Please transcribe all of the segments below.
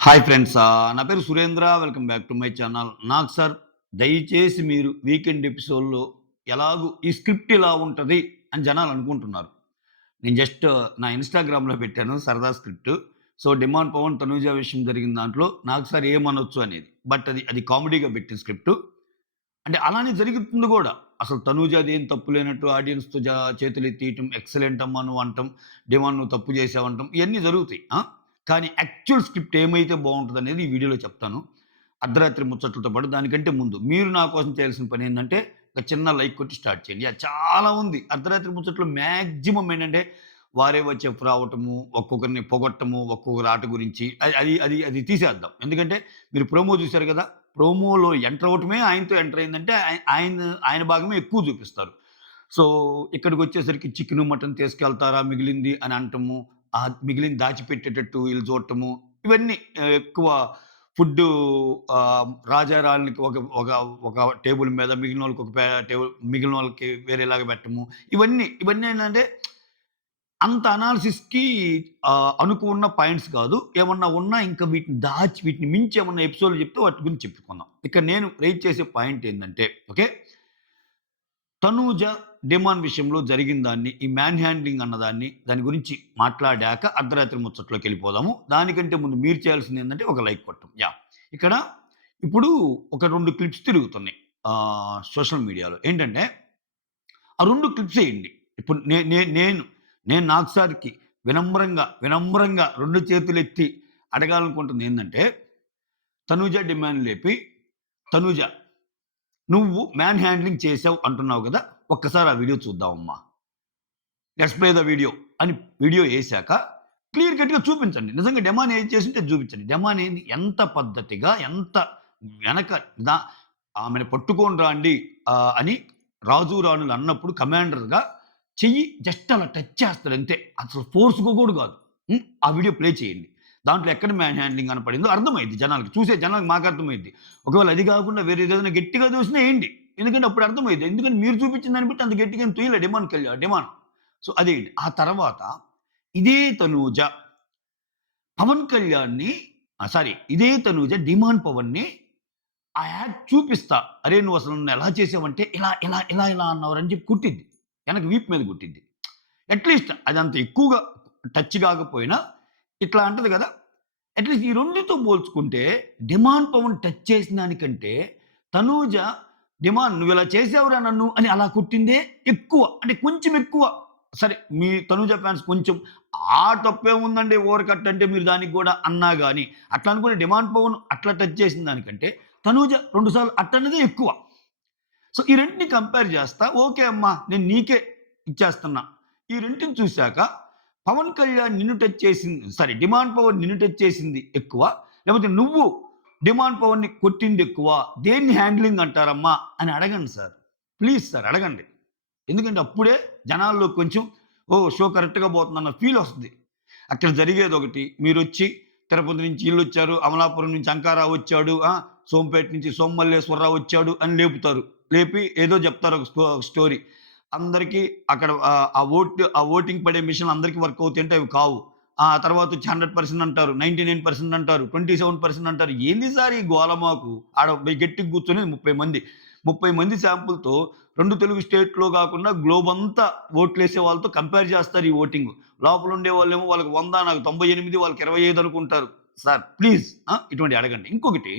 Hi friends. నా పేరు Surendra. Welcome back to my channel. నాకు సార్ దయచేసి మీరు వీకెండ్ ఎపిసోడ్‌లో ఎలాగూ ఈ స్క్రిప్ట్ ఇలా ఉంటది అని జనాలు అనుకుంటున్నారు. నేను జస్ట్ నా ఇన్‌స్టాగ్రామ్‌లో పెట్టాను సరదా script. So, 'demand Pavan, Tanuja' విషయం జరిగిన దాంట్లో నాకు సార్ ఏమనొచ్చు అనేది. బట్ అది కామెడీగా పెట్టిన స్క్రిప్ట్. అంటే అలానే జరుగుతుంది గూడా. అసలు తనూజది ఏం తప్పు లేనట్టు ఆడియన్స్‌తో చేతులెత్తేయటం, ఎక్సలెంట్ అమ్మా నువ్వు అంటం, డిమాండ్ నువ్వు తప్పు చేశావంటం ఇయన్నీ జరుగుతాయి. కానీ యాక్చువల్ స్క్రిప్ట్ ఏమైతే బావుంటదనేది ఈ వీడియోలో చెప్తాను. అర్ధరాత్రి ముచ్చట్లతో పాటు దానికంటే ముందు మీరు నా కోసం చేయాల్సిన పనేందంటే ఒక చిన్న లైక్ కొట్టి స్టార్ట్ చేయండి. చాలా ఉంది. అర్ధరాత్రి ముచ్చట్లు మాక్సిమం ఏంటంటే వారే చెఫ్ రావటము, ఒక్కొక్కరిని పొగట్టము, ఒక్కొక్కరి ఆట గురించి అది తీసేద్దాం. ఎందుకంటే మీరు ప్రోమో చూసారు కదా! ప్రోమోలో ఎంటర్ అవ్వటమే ఆయనతో ఎంటర్ అయిందంటే ఆయన భాగమే ఎక్కువ చూపిస్తారు. సో, ఇక్కడికొచ్చేసరికి చికెను, మటన్ తీసుకెళ్తారా మిగిలింది అని అంటము. మిగిలింది దాచిపెట్టేటట్టు ఈళ్ళు చూడటము. ఇవన్నీ ఎక్కువ ఫుడ్డు రాజారాణికి ఒక ఒక ఒక టేబుల్ మీద మిగిలినోళ్ళకి ఒక టేబుల్ మిగిలినోళ్ళకి వేరేలాగా పెట్టము. ఇవన్నీ ఏంటంటే అంత అనాలిసిస్‌కి అనుకున్న పాయింట్స్ కాదు. ఏమన్నా ఉన్నా ఇంకా వీటిని మించి ఏమన్నా ఎపిసోడ్‌లు చెప్తే వాటి గురించి చెప్పుకుందాం. ఇక్కడ నేను రైజ్ చేసే పాయింట్ ఏందంటే ఓకే. తనూజ, డిమాండ్ విషయంలో జరిగిన దాన్ని, ఈ మ్యాన్ హ్యాండ్లింగ్ అన్నదాన్ని, దాని గురించి మాట్లాడాక అర్ధరాత్రి ముచ్చట్లోకెళ్ళిపోదాము. దానికంటే ముందు మీరు చేయాల్సిందేందంటే ఒక లైక్ కొట్టడం. ఇక్కడ ఇప్పుడు ఒక 2 క్లిప్స్ తిరుగుతున్నాయి సోషల్ మీడియాలో. ఏంటంటే, ఆ 2 క్లిప్స్ ఎయండి. ఇప్పుడు నేను నాకు సార్‌కి వినమ్రంగా 2 చేతులెత్తి అడగాలనుకుంటుంది ఏందంటే, తనూజ డిమాండ్ లేపి, "తనూజ నువ్వు మ్యాన్ హ్యాండ్లింగ్ చేసావు అంటున్నావు గదా! ఒక్కసారి ఆ వీడియో చూద్దామమ్మా. లెట్స్ ప్లే ద వీడియో" అని వీడియో యేసాక క్లియర్ కట్‌గా చూపించండి. నిజంగా డెమాన్ ఏది చేసుంటే చూపించండి. డెమాన్ ఏంది ఎంత పద్ధతిగా, ఎంత వెనక దా ఆమెను పట్టుకొని రాండి అని రాజు, రాణులు అన్నప్పుడు కమాండర్‌గా చెయ్యి జస్ట్ అలా టచ్ చేస్తాడంతే. అసలు ఫోర్స్‌గా కూడా కాదు. ఆ వీడియో ప్లే చేయండి. దాంట్లో ఎక్కడ మ్యాన్ హ్యాండ్లింగ్ కనపడిందో అర్థమైద్ది జనాలకి. చూసే జనాలకి మాకు అర్థమైద్ది. ఒకవేళ అది కాకుండా వేరేదేదైనా గట్టిగా చూసినా ఎయండి. ఎందుకంటే అప్పుడు అర్థమైద్ది. ఎందుకంటే మీరు చూపించిన దాన్ని బట్టి అంత గట్టిగా ఏం తొయలే డిమాండ్. సో, అదేయండి. ఆ తర్వాత ఇదే తనూజ పవన్ కళ్యాణ్‌ని ఇదే తనూజ డిమాండ్ పవన్‌ని ఆ యాక్ట్ చూపిస్తా. "అరే! నువ్వసలు నన్ను ఎలా చేసావంటే ఇలా అన్నావురా" అని చెప్పి కుట్టిద్ది. వెనక వీపు మీద కుట్టిద్ది. అట్‌లీస్ట్ అదంత ఎక్కువగా టచ్ కాకపోయినా ఇట్లా అంటది కదా! అట్‌లీస్ట్ ఈ రెండితో పోల్చుకుంటే 'డిమాండ్ పవన్' టచ్ చేసిన దానికంటే తనూజ "నువ్విలా చేసావురా నన్ను" అని అలా కొట్టిందే ఎక్కువ. అంటే కొంచెం ఎక్కువ. సరే మీ తనూజ ఫ్యాన్స్ కొంచెం తప్పేముందండి ఓవర్ అంటే మీరు దానికి గూడా అన్నా గాని, అట్లా అనుకుని 'డిమాండ్ పవన్' అట్లా టచ్ చేసిన దానికంటే తనూజ 2 సార్లు అట్టన్నదే ఎక్కువ. సో, ఈ రెండిటిని కంపేర్ చేస్తా. ఓకే అమ్మా! నేను నీకే ఇచ్చేస్తున్నా. ఈ రెంటిని చూసాక పవన్ కళ్యాణ్ నిన్ను టచ్ చేసింది డిమాండ్ పవన్ నిన్ను టచ్ చేసింది ఎక్కువ. లేకపోతే నువ్వు డిమాండ్ పవన్‌ని కొట్టింది ఎక్కువ. దేన్ని హ్యాండ్లింగ్ అంటారమ్మా అని అడగండి సార్. ప్లీజ్ సార్ అడగండి. ఎందుకంటే అప్పుడే జనాల్లో కొంచెం షో కరెక్ట్‌గా పోతుందన్న ఫీల్ వస్తది. అక్కడ జరిగేదొకటి. మీరొచ్చి తిరుపతి నుంచి ఈళ్ళొచ్చారు, అమలాపురం నుంచి అంకారావు వచ్చాడు, సోంపేట నుంచి సోమమల్లేశ్వరరావు వచ్చాడు అని లేపుతారు. లేపి ఏదో చెప్తారు ఒక స్టోరీ. అందరికీ అక్కడ ఆ ఓటింగ్ పడే మిషన్‌లు అందరికి వర్క్ అవుతాయంటే అవి కావు. ఆ తర్వాత వచ్చి 100% అంటారు. 99% అంటారు. 27% అంటారు. ఏంది సార్ ఈ గోల మాకు? ఆడ గట్టిగా కూర్చొని 30 మంది. 30 మంది శాంపుల్‌తో 2 తెలుగు స్టేట్‌లో గాకుండా గ్లోబ్ అంతా ఓట్లేసే వాళ్ళతో కంపేర్ చేస్తారు ఈ ఓటింగు. లోపల ఉండేవాళ్ళేమో వాళ్ళకి 100 నాకు 98 వాళ్ళకి 25 అనుకుంటారు. సార్ ప్లీజ్ ఇటువంటివి అడగండి. ఇంకొకటి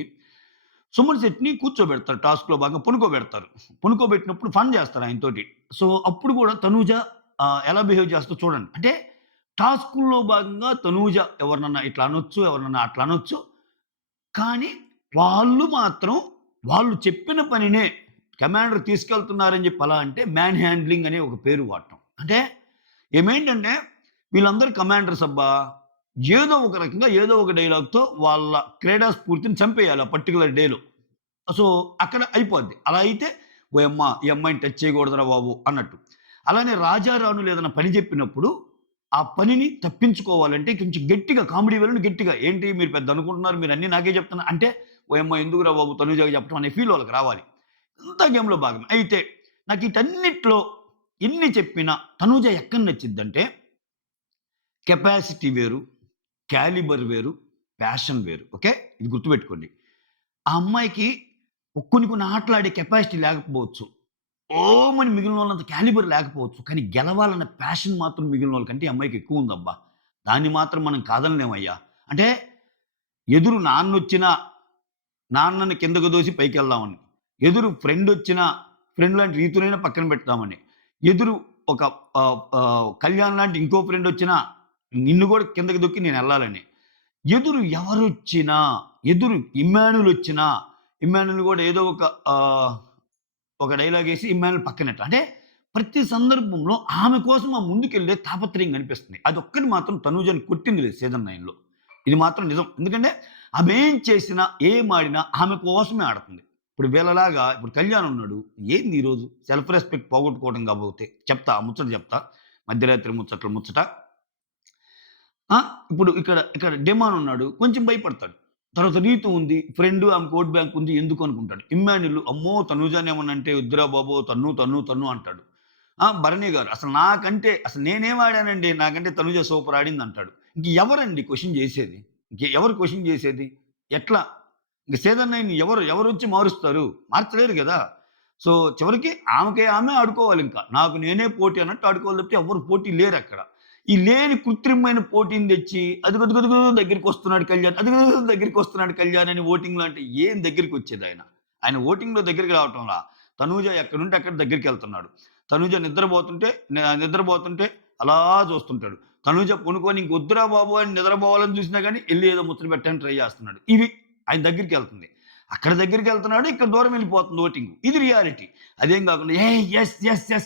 సుమన్ శెట్టిని కూర్చోబెడతారు టాస్క్‌లో భాగంగా పనుకోబెడతారు. పనుకోబెట్టినప్పుడు ఫన్ చేస్తారు ఆయనతోటి. సో, అప్పుడు గూడా తనూజ ఎలా బిహేవ్ చేస్తదో చూడండి. అంటే టాస్కుల్లో భాగంగా తనూజ ఎవరినన్నా ఇట్లా అనొచ్చు, ఎవరినన్నా అట్లా అనొచ్చు. కానీ వాళ్ళు మాత్రం వాళ్ళు చెప్పిన పనినే కమాండర్ తీసుకెళ్తున్నారని చెప్పి అలా అంటే మ్యాన్ హ్యాండ్లింగ్ అనే ఒక పేరు వాడటం. అంటే ఏమేంటంటే వీళ్ళందరూ కమాండర్స్ అబ్బా! ఏదో ఒక రకంగా ఏదో ఒక డైలాగ్‌తో వాళ్ళ క్రీడా స్ఫూర్తిని చంపేయాలి ఆ పర్టిక్యులర్ డేలో. సో, అక్కడ అయిపోద్ది. అలా అయితే ఓయమ్మ! ఈ అమ్మాయిని టచ్ చేయకూడదురా బాబు అన్నట్టు. అలానే రాజా రాణులు ఏదైనా పని చెప్పినప్పుడు ఆ పనిని తప్పించుకోవాలంటే కొంచెం గట్టిగా కామెడీ వేళను గట్టిగా ఏంటి మీరు పెద్ద అనుకుంటున్నారు మీరు అన్నీ నాకే చెప్తున్నా అంటే ఓయమ్మ! ఎందుకురా బాబు తనుజాకి చెప్పడం అనే ఫీల్ వాళ్ళకి రావాలి. అంతా గేమ్‌లో భాగమే. అయితే నాకు ఈటన్నిట్లో ఎన్ని చెప్పినా తనూజ ఎక్కడ నచ్చిద్దంటే కెపాసిటీ వేరు, క్యాలిబర్ వేరు, ప్యాషన్ వేరు. ఓకే. ఇది గుర్తుపెట్టుకోండి. ఆ అమ్మాయికి కొన్ని కొన్ని ఆటలు ఆడే కెపాసిటీ లేకపోవచ్చు. ఓమని మిగిలినోళ్ళంత క్యాలిబర్ లేకపోవచ్చు. కానీ గెలవాలన్న ప్యాషన్ మాత్రం మిగిలినోళ్ళ కంటే ఈ అమ్మాయికి ఎక్కువుందబ్బా! దాన్ని మాత్రం మనం కాదనలేమయ్యా. అంటే ఎదురు నాన్నొచ్చినా, నాన్నని కిందకు దోసి పైకెళ్దామని. ఎదురు ఫ్రెండొచ్చినా, ఫ్రెండ్ లాంటి రీతునైనా పక్కన పెడతామని. ఎదురు ఒక కళ్యాణ్ లాంటి ఇంకో ఫ్రెండొచ్చినా, నిన్ను గూడా కిందకి దొక్కి నేనెళ్ళాలని. ఎదురు ఎవరొచ్చినా, ఎదురు ఇమ్మాన్యులొచ్చినా, ఇమ్మాన్యుల్ గూడా ఏదో ఒక డైలాగేసి ఇమ్మాన్యుల్ పక్కనెట్ట. అంటే ప్రతి సందర్భంలో ఆమె కోసం ఆ ముందుకెళ్ళే తాపత్రయం కనిపిస్తుంది. అదొక్కటి మాత్రం తనూజని కొట్టింది లేదు సీజన్ 9లో. ఇది మాత్రం నిజం. ఎందుకంటే ఆమేం చేసినా, ఏం ఆడినా ఆమె కోసమే ఆడుతుంది. ఇప్పుడు వీళ్ళలాగా ఇప్పుడు కళ్యాణ్ ఉన్నాడు. ఏంది ఈరోజు సెల్ఫ్ రెస్పెక్ట్ పోగొట్టుకోవడం కాబోతే చెప్తా. ఆ ముచ్చట చెప్తా. మధ్యరాత్రి ముచ్చట. ఆ! ఇప్పుడు ఇక్కడ డెమాన్ ఉన్నాడు. కొంచెం భయపడతాడు. తర్వాత రీతు ఉంది. ఫ్రెండు ఆమెకు ఓట్ బ్యాంక్ ఉంది. ఎందుకు అనుకుంటాడు. ఇమ్మాన్యుల్ అమ్మో! తనూజాని ఏమన్నా అంటే వద్దురా బాబు తన్ను అంటాడు. భరణి గారు అసలు నేనేం ఆడానండి. నాకంటే తనుజ సూపర్ ఆడిందంటాడు. ఇంక ఎవరండి క్వెషన్ చేసేది? ఎవరు క్వెషన్ చేసేది? ఎట్లా? ఇంక సీజన్ 9 ఎవరొచ్చి మారుస్తారు? మార్చలేరు గదా! సో, చివరికి ఆమె ఆడుకోవాలింక. నాకు నేనే పోటీ అన్నట్టు ఆడుకోవాలి తప్పితే ఎవ్వరు పోటీ లేరక్కడ. ఈ లేని కృత్రిమమైన పోటీని తెచ్చి అదిగదిగదిగో దగ్గరికొస్తున్నాడు కళ్యాణ్, అదిగో దగ్గరికొస్తున్నాడు కళ్యాణ్ అని ఓటింగ్‌లో అంటే ఏం దగ్గరికొచ్చేదాయన? ఆయన ఓటింగ్‌లో దగ్గరికి రావటంలా. తనూజ ఎక్కడుంటే అక్కడ దగ్గరికెళ్తున్నాడు. తనూజ నిద్రపోతుంటే అలా చూస్తుంటాడు. తనూజ పనుకొని ఇంకొద్దురా బాబు అని నిద్రపోవాలని చూసినా గాని ఎళ్లి ఏదో ముచ్చట పెట్టడానికి ట్రై చేస్తున్నాడు. ఇవి ఆయన దగ్గరికెళ్తుంది. అక్కడ దగ్గరికెళ్తున్నాడు. ఇక్కడ దూరం వెళ్ళిపోతుంది ఓటింగు. ఇది రియాలిటీ. అదేం కాకుండా యెస్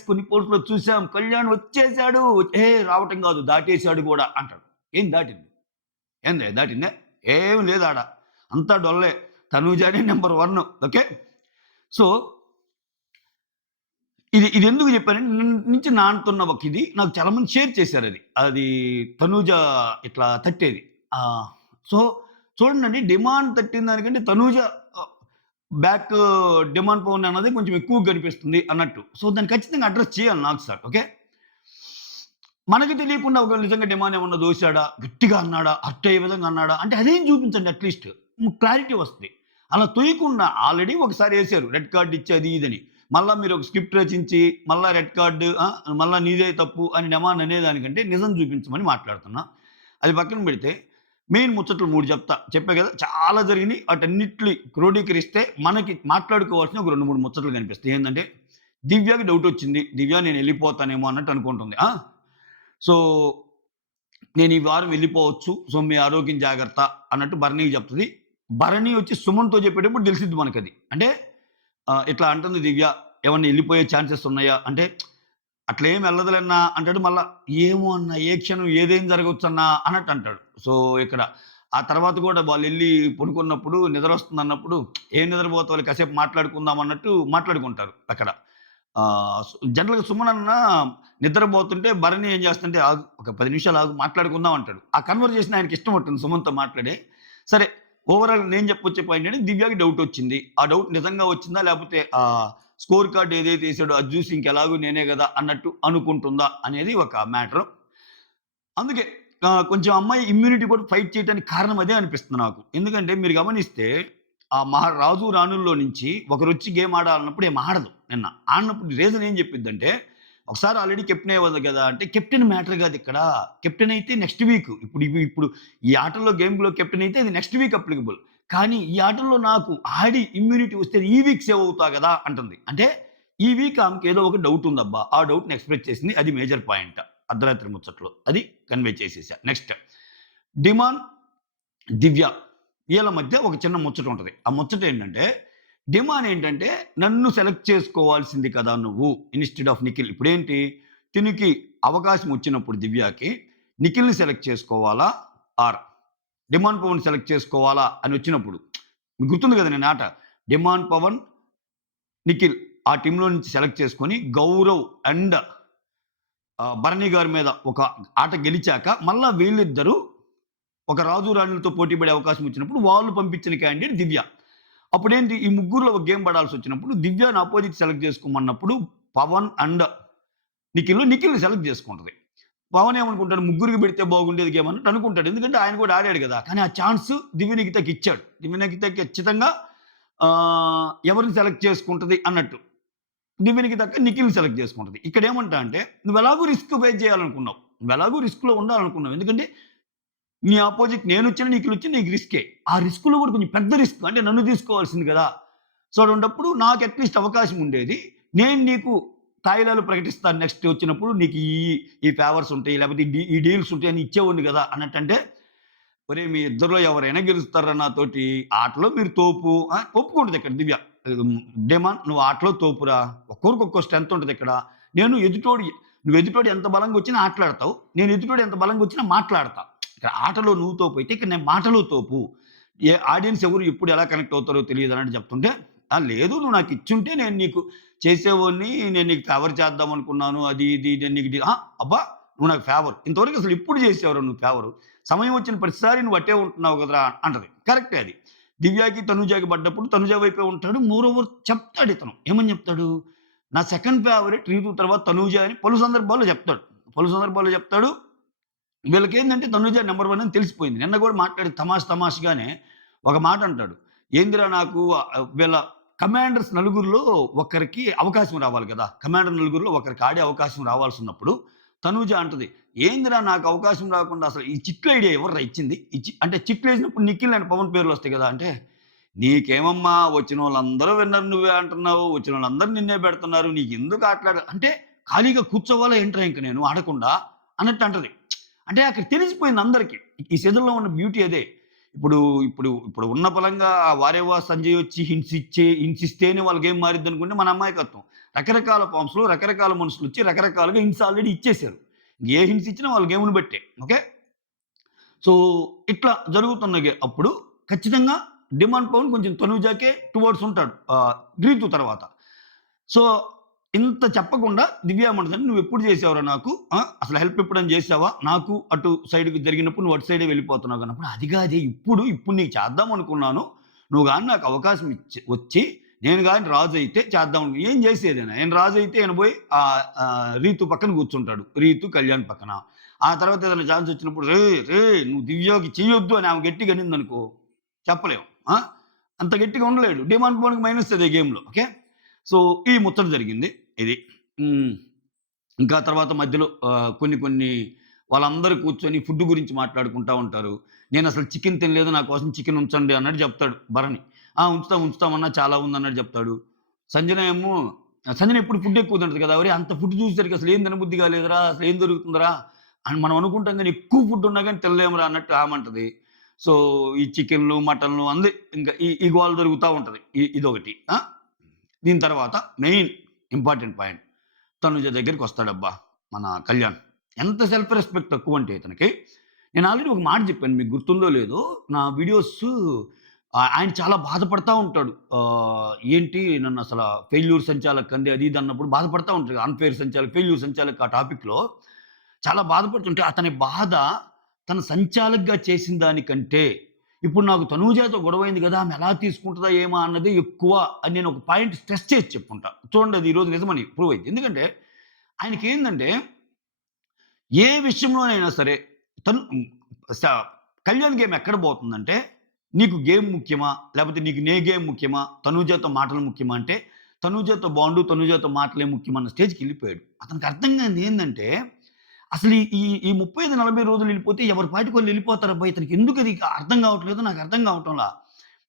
కొన్ని పోస్ట్‌లో చూసాం. కళ్యాణ్ వచ్చేసాడు. రావటం కాదు దాటేసాడు గూడా అంటాడు. ఏం దాటింది? ఏందే దాటిందా? ఏమి లేదాడ. అంతా డొల్లే. తనూజానే నంబర్ 1. ఓకే. సో ఇదెందుకు చెప్పానంటే నుంచి నానుతున్న ఒక ఇది నాకు చాలా మంది షేర్ చేశారది. అది తనూజ ఇట్లా తట్టేది. సో చూడండండి డిమాండ్ తట్టిన దానికంటే తనూజ ఆహ్, బ్యాక్ డిమాండ్ పవన్ అన్నది కొంచెం ఎక్కువగా కనిపిస్తుంది అన్నట్టు. సో దాన్ని ఖచ్చితంగా అడ్రెస్ చేయాలి నాకు సార్. ఓకే. మనకి తెలియకుండా ఒకవేళ నిజంగా డిమాండ్ ఏమన్నా దోసాడా? గట్టిగా అన్నాడా? హర్ట్ అయ్యే విధంగా అన్నాడా? అంటే అదేం చూపించండి అట్‌లీస్ట్. క్లారిటీ వస్తది. అలా తొయకుండా ఆల్రెడీ ఒకసారి ఏసారు. రెడ్ కార్డ్ ఇచ్చి అది ఇదని. మళ్ళా మీరు ఒక స్క్రిప్ట్ రచించి, మళ్ళా రెడ్ కార్డ్ మళ్ళా నీదే తప్పు అని డిమాండ్ అనేదానికంటే నిజం చూపించమని మాట్లాడుతున్నా. అది పక్కన పెడితే మెయిన్ ముచ్చట్లు 3 చెప్తా. చెప్పా కదా! చాలా జరిగినియి. వాటన్నిటిని క్రోడీకరిస్తే మనకి మాట్లాడుకోవాల్సిన ఒక 2, 3 ముచ్చట్లు కనిపిస్తాయి. ఏందంటే దివ్యకి డౌటొచ్చింది. దివ్య నేనెళ్ళిపోతానేమో అన్నట్టు అనుకుంటుంది. సో, నేను ఈ వారం వెళ్ళిపోవచ్చు. సో, మీ ఆరోగ్యం జాగ్రత్త అన్నట్టు భరణికి చెప్తది. భరణి వచ్చి సుమన్‌తో చెప్పేటప్పుడు తెలిసిద్ది మనకది. అంటే ఇట్లా అంటుంది దివ్య. ఏమన్నా ఎళ్ళిపోయే ఛాన్సెస్ ఉన్నాయా? అంటే అట్లేం ఎళ్ళదులేన్నా అంటాడు. మళ్ళా ఏమో అన్నా ఏ క్షణం ఏదేం జరగొచ్చన్నా అన్నట్టు అంటాడు. సో, ఇక్కడ ఆ తర్వాత కూడా వాళ్ళెళ్లి పడుకున్నప్పుడు నిద్రొస్తుందన్నప్పుడు ఏం నిద్రపోతావులే కాసేపు మాట్లాడుకుందాం అన్నట్టు మాట్లాడుకుంటారు అక్కడ. జనరల్‌గా సుమనన్న నిద్రపోతుంటే భరణి ఏం చేస్తుంటే, "ఆగు ఒక 10 నిమిషాలు ఆగు మాట్లాడుకుందాం" అంటాడు. ఆ కన్వర్జేషన్ ఆయనకి ఇష్టం ఉంటుంది సుమన్‌తో మాట్లాడి. సరే ఓవరాల్ నేను చెప్పొచ్చే పాయింట్ ఏంటంటే దివ్యకి డౌటొచ్చింది. ఆ డౌట్ నిజంగా వచ్చిందా? లేపోతే స్కోర్ కార్డ్ ఏదైతే ఏసాడో అది చూసి ఇంకెలాగో నేనే గదా! అన్నట్టు అనుకుంటుందా? అనేది ఒక మ్యాటరు. అందుకే కొంచెం అమ్మాయి ఇమ్యూనిటీ కూడా ఫైట్ చేయడానికి కారణం అదే అనిపిస్తుంది నాకు. ఎందుకంటే మీరు గమనిస్తే రాజు రాణుల్లో నుంచి ఒకరొచ్చి గేమ్ ఆడాలన్నప్పుడు ఏమి ఆడదు నిన్న. ఆడనప్పుడు రీజన్ ఏం చెప్పిద్దంటే, ఒకసారి ఆల్రెడీ కెప్టెన్ అయ్యేవాళ్ళు కదా! అంటే కెప్టెన్ మ్యాటర్ కాదిక్కడ. కెప్టెన్ అయితే నెక్స్ట్ వీక్ ఇప్పుడు ఈ ఆటల్లో గేమ్‌లో కెప్టెన్ అయితే అది నెక్స్ట్ వీక్ అప్లికబుల్. కానీ ఈ ఆటల్లో నాకు ఆడి ఇమ్యూనిటీ వస్తే ఈ వీక్ సేవ్ అవుతా గదా! అంటుంది. అంటే ఈ వీక్ ఆమెకి ఏదో ఒక డౌట్ ఉందబ్బా! ఆ డౌట్‌ని ఎక్స్‌ప్రెస్ చేసింది. అది మేజర్ పాయింట్. అర్ధరాత్రి ముచ్చట్లో. అది కన్వే చేసేసా. నెక్స్ట్ డిమాండ్, దివ్య వీళ్ళ మధ్య ఒక చిన్న ముచ్చట ఉంటది. ఆ ముచ్చట ఏంటంటే, డిమాండ్ ఏంటంటే, నన్ను సెలెక్ట్ చేసుకోవాల్సింది కదా నువ్వు ఇన్‌స్టెడ్ ఆఫ్ నిఖిల్. ఇప్పుడేంటి తినికి అవకాశం వచ్చినప్పుడు దివ్యకి నిఖిల్‌ని సెలెక్ట్ చేసుకోవాలా? ఆర్ డిమాండ్ పవన్ సెలెక్ట్ చేసుకోవాలా? అని వచ్చినప్పుడు మీకు గుర్తుంది కదా నేను ఆట. డిమాండ్ పవన్, నిఖిల్ ఆ టీమ్‌లో నుంచి సెలెక్ట్ చేసుకొని గౌరవ్ అండ్ భరణి గారి మీద ఒక ఆట గెలిచాక మళ్ళా వీళ్ళిద్దరూ ఒక రాజు రాణులతో పోటీ పడే అవకాశం వచ్చినప్పుడు వాళ్ళు పంపించిన క్యాండిడేట్ దివ్య. అప్పుడేంటి ఈ ముగ్గురులో ఒక గేమ్ పడాల్సొచ్చినప్పుడు దివ్యని అపోజిట్ సెలెక్ట్ చేసుకోమన్నప్పుడు పవన్ అండ్ నిఖిల్‌ని సెలెక్ట్ చేసుకుంటది. పవన్ ఏమనుకుంటాడు, ముగ్గురికి పెడితే బాగుండేది గేమ్ అన్నట్టు అనుకుంటాడు. ఎందుకంటే ఆయన కూడా ఆడాడు కదా! కానీ ఆ ఛాన్స్ దివ్య నిఖితకి ఇచ్చాడు. దివ్య నిఖిత ఖచ్చితంగా ఎవరిని సెలెక్ట్ చేసుకుంటది అన్నట్టు. దివ్య నిఖితక్క నిఖిల్‌ని సెలెక్ట్ చేసుకుంటది. ఇక్కడేమంటా అంటే నువ్వెలాగో రిస్క్ ఫేస్ చేయాలనుకున్నావు. నువ్వెలాగో రిస్క్‌లో ఉండాలనుకున్నావు. ఎందుకంటే నీ అపోజిట్ నేనొచ్చినా, నిఖిలొచ్చినా నీకు రిస్కే. ఆ రిస్క్‌లో కూడా కొంచెం పెద్ద రిస్క్. అంటే నన్ను తీసుకోవాల్సింది కదా! సో, అటువంటప్పుడు నాకు అట్‌లీస్ట్ అవకాశం ఉండేది. నేను నీకు తాయిలాలు ప్రకటిస్తాను నెక్స్ట్ వచ్చినప్పుడు నీకు ఈ ఫేవర్స్ ఉంటాయి. లేకపోతే ఈ డీల్స్ ఉంటాయి అని ఇచ్చేవాడిని కదా! అన్నట్టంటే, ఒరేయ్! మీ ఇద్దరిలో ఎవరైనా గెలుస్తారా నాతోటి? ఆటలో మీరు తోపు ఒప్పుకుంటది ఇక్కడ దివ్య. డేమాన్ నువ్వు ఆటలో తోపురా. ఒక్కొక్కరికి ఒక్కో స్ట్రెంత్ ఉంటదిక్కడ. నేను నువ్వు ఎదుటోడు ఎంత బలంగా వచ్చినా ఆటలాడతావు. నేను ఎదుటోడు ఎంత బలంగా వచ్చినా మాట్లాడతా. ఇక్కడ ఆటలో నువ్వు తోపు అయితే, ఇక్కడ నేను మాటలో తోపు. ఆడియన్స్ ఎవరు ఎప్పుడు ఎలా కనెక్ట్ అవుతారో తెలీదన్నట్టు చెప్తుంటే, లేదు నువ్వు నాకు ఇచ్చుంటే నేను నీకు చేసేవాడిని. నేను నీకు ఫేవర్ చేద్దాం అనుకున్నాను. అది ఇది నేను నీకు అబ్బా! నువ్వు నాకు ఫేవర్. ఇంతవరకు అసలు ఎప్పుడు చేసేవారు నువ్వు ఫేవరు? సమయం వచ్చిన ప్రతిసారి నువ్వు అట్టే ఉంటున్నావు కదరా! అంటది. కరెక్టే అది. దివ్యకి, తనుజకి పడ్డప్పుడు తనుజ వైపే ఉంటాడు. మోరోవర్ చెప్తాడు ఇతను. ఏమని చెప్తాడు? నా సెకండ్ ఫేవరెట్ రీతు తర్వాత తనూజ అని పలు సందర్భాల్లో చెప్తాడు. పలు సందర్భాల్లో చెప్తాడు. వీళ్ళకేందంటే తనూజ నంబర్ 1 అని తెలిసిపోయింది. నిన్న కూడా మాట్లాడి తమాషాగానే ఒక మాట అంటాడు. ఏందిరా నాకు వీళ్ళ కమాండర్స్ నలుగురిలో ఒకరికి అవకాశం రావాలి కదా! కమాండర్ నలుగురిలో ఒకరికి ఆడే అవకాశం రావాల్సున్నప్పుడు తనూజ అంటది. ఏందిరా నాకు అవకాశం రాకుండా అసలు ఈ చిట్లు ఐడియా ఎవర్రా ఇచ్చింది? అంటే చిట్లేసినప్పుడు నిఖిల్ అండ్ పవన్ పేర్లొస్తాయి కదా! అంటే నీకేమమ్మా వచ్చినోళ్ళందరూ విన్నర్ నువ్వే అంటున్నావు. వచ్చినోళ్ళందరూ నిన్నే పెడుతున్నారు. నీకెందుకు అంటే ఖాళీగా కూర్చోవాలా ఏంట్రా ఇంక నేను ఆడకుండా అన్నట్టు అంటది. అంటే అక్కడ తెలిసిపోయింది అందరికి. ఈ సీజన్‌లో ఉన్న బ్యూటీ అదే. ఇప్పుడు ఇప్పుడు ఇప్పుడు ఉన్న పలంగా వారేవా సంజయ్ వచ్చి హింట్స్ ఇస్తేనే వాళ్ళ గేమ్ మారిద్దనుకుంటే మన అమాయకత్వం. రకరకాల ఫార్మ్స్‌లో రకరకాల మనుషులొచ్చి రకరకాలుగా హింట్స్ ఆల్రెడీ ఇచ్చేసారు. ఏ హింట్స్ ఇచ్చినా వాళ్ళ గేమ్‌ని బట్టే. ఓకే. సో, ఇట్లా జరుగుతున్న అప్పుడు ఖచ్చితంగా డిమాండ్ పవన్ కొంచెం తనూజాకే టువర్డ్స్ ఉంటాడు. రీతు తర్వాత. సో, ఇంత చెప్పకుండా దివ్య ఏమంటదంటే, "నువ్వెప్పుడు చేసావురా నాకు? అసలు హెల్ప్ ఎప్పుడైనా చేసావా? నాకు అటు సైడ్‌కి జరిగినప్పుడు నువ్వు అటు సైడే వెళ్ళిపోతున్నావు" అన్నప్పుడు, "అది కాదే ఇప్పుడు నీకు చేద్దాం అనుకున్నాను. నువ్వు గాని నాకు అవకాశం వచ్చి నేను గాని రాజైతే చేద్దాం ఏం చేసేదేనా? నేను రాజైతే ఈయన పోయి రీతు పక్కన కూర్చుంటాడు. రీతు, కళ్యాణ్ పక్కన. ఆ తర్వాత ఏదైనా ఛాన్స్ వచ్చినప్పుడు, రేయ్! నువ్వు దివ్యకి చెయ్యొద్దు" అని ఆమె గట్టిగా అనిందనుకో చెప్పలేం. అంత గట్టిగా ఉండలేడు. డిమాండ్ పవన్‌కి మైనస్ అదే గేమ్‌లో. ఓకే. సో, ఈ ముచ్చట జరిగింది. ఇది. హ్మ్. ఇంకా తర్వాత మధ్యలో కొన్ని వాళ్ళందరూ కూర్చొని ఫుడ్ గురించి మాట్లాడుకుంటా ఉంటారు. నేనసలు చికెన్ తినలేదు. నా కోసం చికెన్ ఉంచండి అన్నట్టు చెప్తాడు భరణి. ఉంచుతామన్నా చాలా ఉందన్నట్టు చెప్తాడు. సంజన ఏమో సంజన ఎప్పుడు ఫుడ్ ఎక్కువ తింటది కదా! ఒరేయ్! అంత ఫుడ్ చూసేసరికి అసలు ఏం తినబుద్ధి కాలేదురా! అసలు ఏం దొరుకుతుందిరా? అని మనం అనుకుంటాం గానీ ఎక్కువ ఫుడ్ ఉన్నా గానీ తినలేమురా అన్నట్టు ఆమంటది. సో, ఈ చికెన్‌లు, మటన్‌లు ఇంకా ఈ గోల జరుగుతా ఉంటది. ఇదొకటి. దీని తర్వాత మెయిన్ ఇంపార్టెంట్ పాయింట్. తనుజ దగ్గరికొస్తాడబ్బా! మన కళ్యాణ్. ఎంత సెల్ఫ్ రెస్పెక్ట్ తక్కువంటే ఇతనికి. నేను ఆల్రెడీ ఒక మాట చెప్పాను. మీకు గుర్తుందో లేదో నా వీడియోస్ ఆయన చాలా బాధపడతా ఉంటాడు. ఏంటి నన్నసల ఫెయిల్యూర్ సంచాలక్ అంది అది ఇది అన్నప్పుడు బాధపడతా ఉంటాడు. అన్‌ఫెయిర్ సంచాలక్, ఫెయిల్యూర్ సంచాలక్ ఆ టాపిక్‌లో చాలా బాధపడుతుంటే అతని బాధ తన సంచాలక్‌గా చేసిన దానికంటే ఇప్పుడు నాకు తనూజాతో గొడవైంది గదా! ఆమె ఎలా తీసుకుంటదా ఏమో అన్నదే ఎక్కువ అని నేను ఒక పాయింట్ స్ట్రెస్ చేసి చెప్పుకుంటా. చూడండి అది ఈరోజు నిజమని ప్రూవ్ అయింది. ఎందుకంటే ఆయనకేందంటే ఏ విషయంలోనైనా సరే తను స కళ్యాణ్ గేమ్ ఎక్కడ పోతుందంటే నీకు గేమ్ ముఖ్యమా? లేపోతే నీకు నే గేమ్ ముఖ్యమా? తనూజాతో మాటలు ముఖ్యమా? అంటే తనూజాతో బాండు, తనూజాతో మాటలే ముఖ్యమన్న స్టేజ్‌కెళ్ళిపోయాడు. అతనికి అర్థం కానిది ఏందంటే అసలు ఈ 35, 40 రోజులు ఎళ్ళిపోతే ఎవరి పాటికి వాళ్ళు ఎళ్ళిపోతారబ్బా! ఇతనికి ఎందుకది అర్థం కావట్లేదో నాకు అర్థం కావటంలా.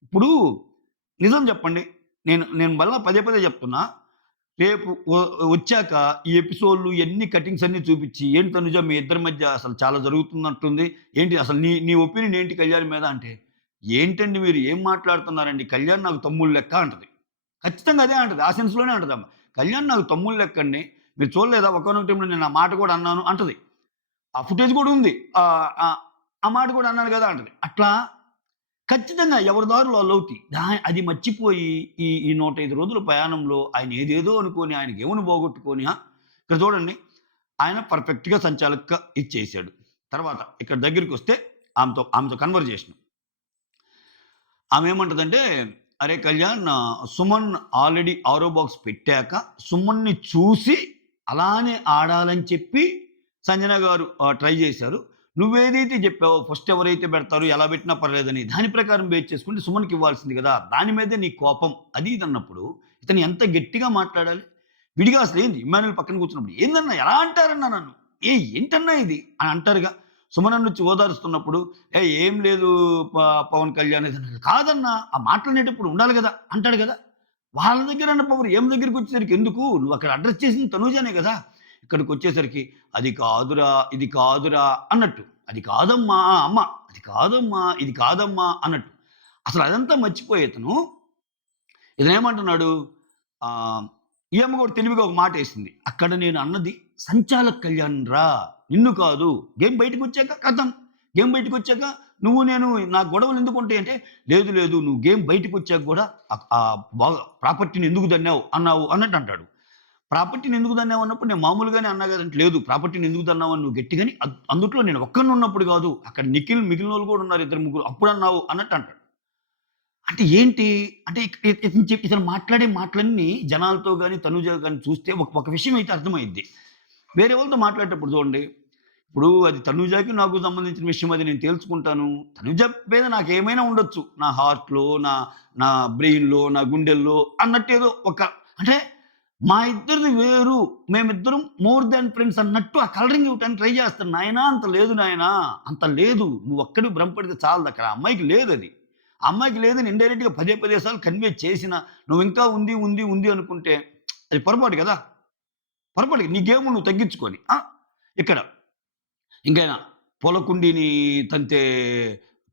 ఇప్పుడు నిజం చెప్పండి. నేను నేను మళ్ళా పదే పదే చెప్తున్నా. రేపు వచ్చాక ఈ ఎపిసోడ్‌లు ఇయన్నీ కటింగ్స్ అన్నీ చూపిచ్చి, "ఏంటి తనుజ మీ ఇద్దరి మధ్య అసలు చాలా జరుగుతున్నట్టుంది. ఏంటి అసలు నీ నీ ఒపీనియన్ ఏంటి కళ్యాణ్ మీద?" అంటే, "ఏంటండి మీరు ఏం మాట్లాడుతున్నారండి? కళ్యాణ్ నాకు తమ్ముడు లెక్క" అంటది. ఖచ్చితంగా అదే అంటది. ఆ సెన్స్‌లోనే అంటదమ్మ. "కళ్యాణ్ నాకు తమ్ముడు లెక్కండి. మీరు చూడలేదా ఒకానొక టైంలో నేను ఆ మాట కూడా అన్నాను" అంటది. ఆ ఫుటేజ్ కూడా ఉంది. ఆ మాట కూడా అన్నాను గదా! అంటది. అట్లా ఖచ్చితంగా ఎవరి దారులు ఆళ్ళవుతాయి. అది మర్చిపోయి ఈ 105 రోజుల ప్రయాణంలో ఆయన ఏదేదో అనుకోని, ఆయన గేమును పోగొట్టుకొని ఇక్కడ చూడండి ఆయన పర్ఫెక్ట్‌గా సంచాలక్‌గా ఇది చేశాడు. తర్వాత ఇక్కడ దగ్గరికొస్తే ఆమెతో కన్వర్జేషన్. ఆమె ఏమంటదంటే, "అరే కళ్యాణ్ సుమన్ ఆల్రెడీ ఆరో బాక్స్ పెట్టాక సుమన్‌ని చూసి అలానే ఆడాలని చెప్పి సంజన గారు ట్రై చేశారు. నువ్వేదైతే చెప్పావో ఫస్ట్ ఎవరైతే పెడతారో ఎలా పెట్టినా పర్లేదని, దాని ప్రకారం బేస్ చేసుకుంటే సుమన్‌కి ఇవ్వాల్సింది కదా! దాని మీదే నీ కోపం అది ఇది అన్నప్పుడు, ఇతను ఎంత గట్టిగా మాట్లాడాలి? విడిగా అసలేంది ఇమ్మాన్యుల్ పక్కన కూర్చున్నప్పుడు, "ఏందన్నా ఎలా అంటారన్నా నన్ను? ఏంటన్నా ఇది?" అని అంటారుగా. సుమనన్నొచ్చి ఓదారుస్తున్నప్పుడు, ఏం లేదు ప పవన్ కళ్యాణ్ ఇది" కాదన్నా ఆ మాటలనేటప్పుడు ఉండాలి గదా! అంటాడు గదా! వాళ్ళ దగ్గరన్న పవర్ ఈమె దగ్గరికొచ్చేసరికి ఎందుకు? నువ్వక్కడ అడ్రెస్ చేసింది తనూజనే గదా! ఇక్కడికొచ్చేసరికి అది కాదురా, ఇది కాదురా అన్నట్టు. అది కాదమ్మా అమ్మ, అది కాదమ్మా, ఇది కాదమ్మా అన్నట్టు. అసలు అదంతా మర్చిపోయి ఇతనేమంటున్నాడు ఆహ్, ఈ అమ్మ కూడా తెలివిగా ఒక మాటేసింది. అక్కడ నేను అన్నది సంచాలక్ కళ్యాణ్ రా! నిన్ను కాదు. గేమ్ బయటకొచ్చాక ఖతం. గేమ్ బయటకొచ్చాక నువ్వు నేను నా గొడవలు ఎందుకుంటాయంటే, లేదు లేదు నువ్వు గేమ్ బయటకొచ్చాక గూడా ప్రాపర్టీని ఎందుకు దన్నావు అన్నావు అన్నట్టు అంటాడు. ప్రాపర్టీని ఎందుకు దన్నావు అన్నప్పుడు నేను మామూలుగానే అన్నా గదంటే, లేదు ప్రాపర్టీని ఎందుకు దన్నావు అని నువ్వు గట్టిగాని అందుట్లో నేను ఒక్కడినున్నప్పుడు గాదు. అక్కడ నిఖిల్ మిగిలినోళ్ళు గూడా ఉన్నారు ఇద్దరు ముగ్గురు అప్పుడన్నావు అన్నట్టు అంటాడు. అంటే ఏంటి? అంటే ఇతను మాట్లాడే మాటలన్నీ జనాలతో గాని, తనూజ గాని చూస్తే ఒక విషయం అయితే అర్థమైద్ది. వేరే వాళ్ళతో మాట్లాడేటప్పుడు చూడండి, ఇప్పుడు అది తనూజకి నాకు సంబంధించిన విషయం అది నేను తేల్చుకుంటాను. తనూజ మీద నాకేమైనా ఉండొచ్చు. నా హార్ట్‌లో, నా నా బ్రెయిన్‌లో, నా గుండెల్లో అన్నట్టేదో అంటే మా ఇద్దరిది వేరు. మేమిద్దరం మోర్ దాన్ ఫ్రెండ్స్ అన్నట్టు ఆ కలరింగ్ ఇవ్వటానికి ట్రై చేస్తాను. నాయనా అంత లేదు నాయనా, అంత లేదు. నువ్వొక్కడివి భ్రమపడితే చాలదక్కడ. ఆ అమ్మాయికి లేదది. ఆ అమ్మాయికి లేదని ఇండైరెక్ట్‌గా పదే పదే సార్లు కన్వే చేసినా, నువ్వింకా ఉంది, ఉంది, ఉంది అనుకుంటే అది పొరపాటు గదా! పొరపాటు. నీ గేమ్ నువ్వు తగ్గించుకొని. ఇక్కడ ఇంకైనా పూలకుండీని తంతే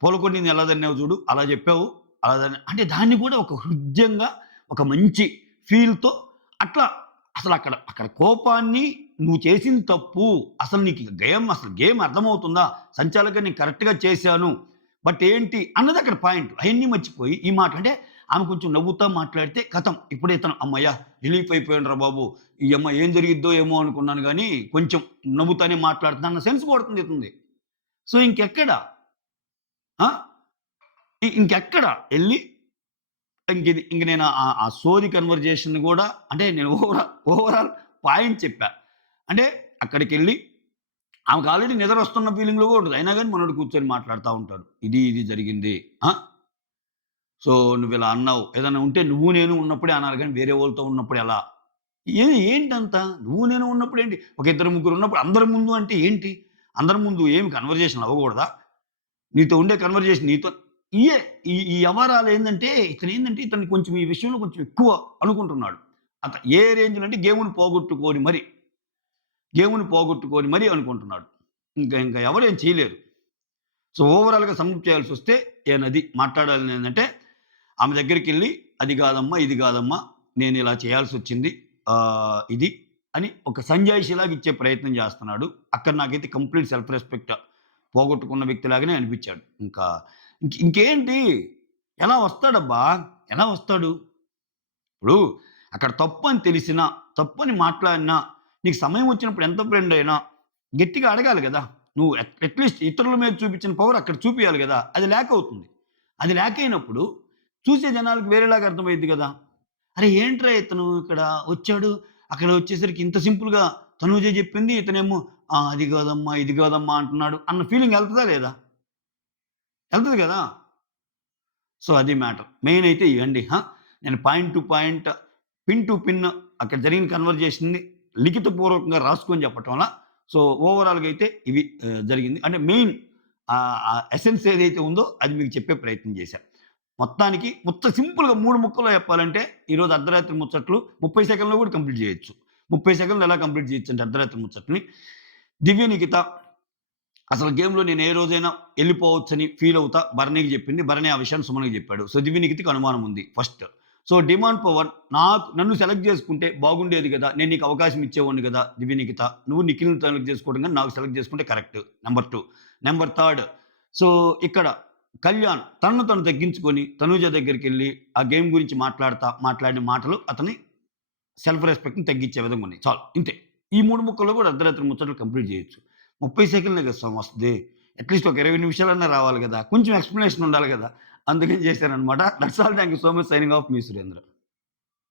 పూలకుండీని ఎలా తన్నావో చూడు, అలా చెప్పావు. అలా అంటే దాన్ని కూడా ఒక హృద్యంగా, ఒక మంచి ఫీల్‌తో అట్లా అసలక్కడ అక్కడ కోపాన్ని నువ్వు చేసింది తప్పు. అసలు నీకు గేమ్ అర్థమవుతుందా? సంచాలకుడిగా నేను కరెక్ట్‌గా చేశాను. బట్ ఏంటి అన్నది అక్కడ పాయింట్. అయన్నీ మర్చిపోయి ఈ మాట అంటే ఆమె కొంచెం నవ్వుతా మాట్లాడితే ఖతం. ఇప్పుడే ఇతను హమ్మయ్య! రిలీఫ్ అయిపోయానురా బాబు! ఈ యమ్మ ఏం జరిగిద్దో ఏమో అనుకున్నాను గానీ, కొంచెం నవ్వుతానే మాట్లాడుతున్నా అన్న సెన్స్ కొడుతుంది ఇతనిది. సో, ఇంకెక్కడ? ఆ! ఇంకెక్కడ ఎళ్లి ఇంక నేను ఆ సోది కన్వర్జేషన్‌ని గూడా అంటే నేను ఓవరాల్ పాయింట్ చెప్పా. అంటే అక్కడికెళ్ళి ఆమెకు ఆల్రెడీ నిద్రొస్తున్న ఫీలింగ్‌లో గూడా ఉంటది. అయినా గాని మనోడు కూర్చొని మాట్లాడుతా ఉంటాడు. ఇది జరిగింది. ఆ! సో, నువ్విలా అన్నావు. ఏదన్నా ఉంటే నువ్వు నేను ఉన్నప్పుడే అనాలి గానీ వేరే వాళ్ళతో ఉన్నప్పుడు ఎలా? ఏంటంత? నువ్వు నేను ఉన్నప్పుడేంటి? ఒక ఇద్దరు ముగ్గురు ఉన్నప్పుడు అందరి ముందు అంటే ఏంటి? అందరి ముందు ఏమి కన్వర్జేషన్ అవ్వకూడదా? నీతో ఉండే కన్వర్జేషన్ నీతో ఇయ్యే ఈ వ్యవహారాలేందంటే ఇతన్ని కొంచెం ఈ విషయంలో కొంచెం ఎక్కువ అనుకుంటున్నాడు. ఏ రేంజ్‌లో అంటే గేముని పోగొట్టుకొని మరీ అనుకుంటున్నాడు. ఇంక ఎవరేం చేయలేరు. సో, ఓవరాల్‌గా సమ్‌అప్ చేయాల్సొస్తే ఏనది మాట్లాడాలనేదంటే ఆమె దగ్గరికెళ్ళి అది గాదమ్మా, ఇది గాదమ్మా నేనిలా చేయాల్సొచ్చింది. ఇది అని ఒక సంజాయిషీలాగా ఇచ్చే ప్రయత్నం జేస్తన్నాడు. అక్కడ నాకైతే కంప్లీట్ సెల్ఫ్ రెస్పెక్ట్ పోగొట్టుకున్న వ్యక్తిలాగానే అనిపిచ్చాడు. ఇంకేంటి? ఎలా వస్తాడబ్బా? ఎలా వస్తాడు? ఇప్పుడు అక్కడ తప్పని తెలిసినా, తప్పని మాట్లాడినా, నీకు సమయం వచ్చినప్పుడు ఎంత ఫ్రెండ్ అయినా గట్టిగా అడగాలి గదా! నువ్వు అట్‌లీస్ట్ ఇతరుల మీద చూపించిన పవర్ అక్కడ చూపియాలి గదా! అది లేకవుతుంది. అది లేకయినప్పుడు చూసే జనాలకి వేరేలాగా అర్థమైద్ది గదా! అరే! ఏంట్రా ఇతను ఇక్కడ వచ్చాడు. అక్కడ వచ్చేసరికి ఇంత సింపుల్‌గా తనూజే చెప్పింది. ఇతనేమో అది కాదమ్మా, ఇది కాదమ్మా అంటున్నాడు అన్న ఫీలింగ్ ఎళ్తదా లేదా? ఎళ్తది గదా! సో, అది మ్యాటర్. మెయిన్ అయితే ఇయండి. నేను point to point, pin to pin అక్కడ జరిగిన కన్వర్జేషన్‌ని లిఖితపూర్వకంగా రాసుకొని చెప్పటంలా సో, ఓవరాల్‌గా అయితే ఇవి జరిగింది. అంటే మెయిన్ ఎసెన్స్ ఏదైతే ఉందో అది మీకు చెప్పే ప్రయత్నం చేశా. మొత్తానికి సింపుల్‌గా 3 ముక్కల్లో చెప్పాలంటే ఈరోజు అర్ధరాత్రి ముచ్చట్లు 30 సెకన్‌లో కూడా కంప్లీట్ చేయొచ్చు. 30 సెకన్‌లో ఎలా కంప్లీట్ చేయొచ్చంటే అర్ధరాత్రి ముచ్చట్ని 'దివ్య నిఖిత' అసలు గేమ్‌లో నేను ఏ రోజైనా ఎళ్ళిపోవచ్చని ఫీల్ అవుతా. భరణికి చెప్పింది. భరణి ఆ విషయాన్ని సుమన్‌కి చెప్పాడు. సో, దివ్య నిఖితకి అనుమానం ఉంది ఫస్ట్. సో, డిమాండ్ పవర్ నన్ను సెలెక్ట్ చేసుకుంటే బాగుండేది గదా! నేను నీకు అవకాశం ఇచ్చేవాడిని గదా! దివ్య నిఖిత. నువ్వు నిఖిల్‌ని సెలెక్ట్ చేసుకోవడం గాని నాకు సెలెక్ట్ చేసుకుంటే కరెక్ట్. నంబర్ 2. నంబర్ 3 సో, ఇక్కడ కళ్యాణ్ తనను తను తగ్గించుకొని తనూజ దగ్గరికెళ్ళి ఆ గేమ్ గురించి మాట్లాడిన మాటలు అతని సెల్ఫ్ రెస్పెక్ట్‌ని తగ్గించే విధంగా ఉన్నాయి. చాలు ఇంతే. ఈ 3 ముక్కల్లో కూడా అర్ధరాత్రి ముచ్చట్లు కంప్లీట్ చేయొచ్చు. 30 సెకన్లే కదా స్వామి వస్తది. అట్‌లీస్ట్ ఒక 20 నిమిషాలన్నా రావాలి గదా! కొంచెం ఎక్స్‌ప్లనేషన్ ఉండాలి గదా! అందుకని చేశాననమాట. That's all. Thank you so much. Signing off me Surendra.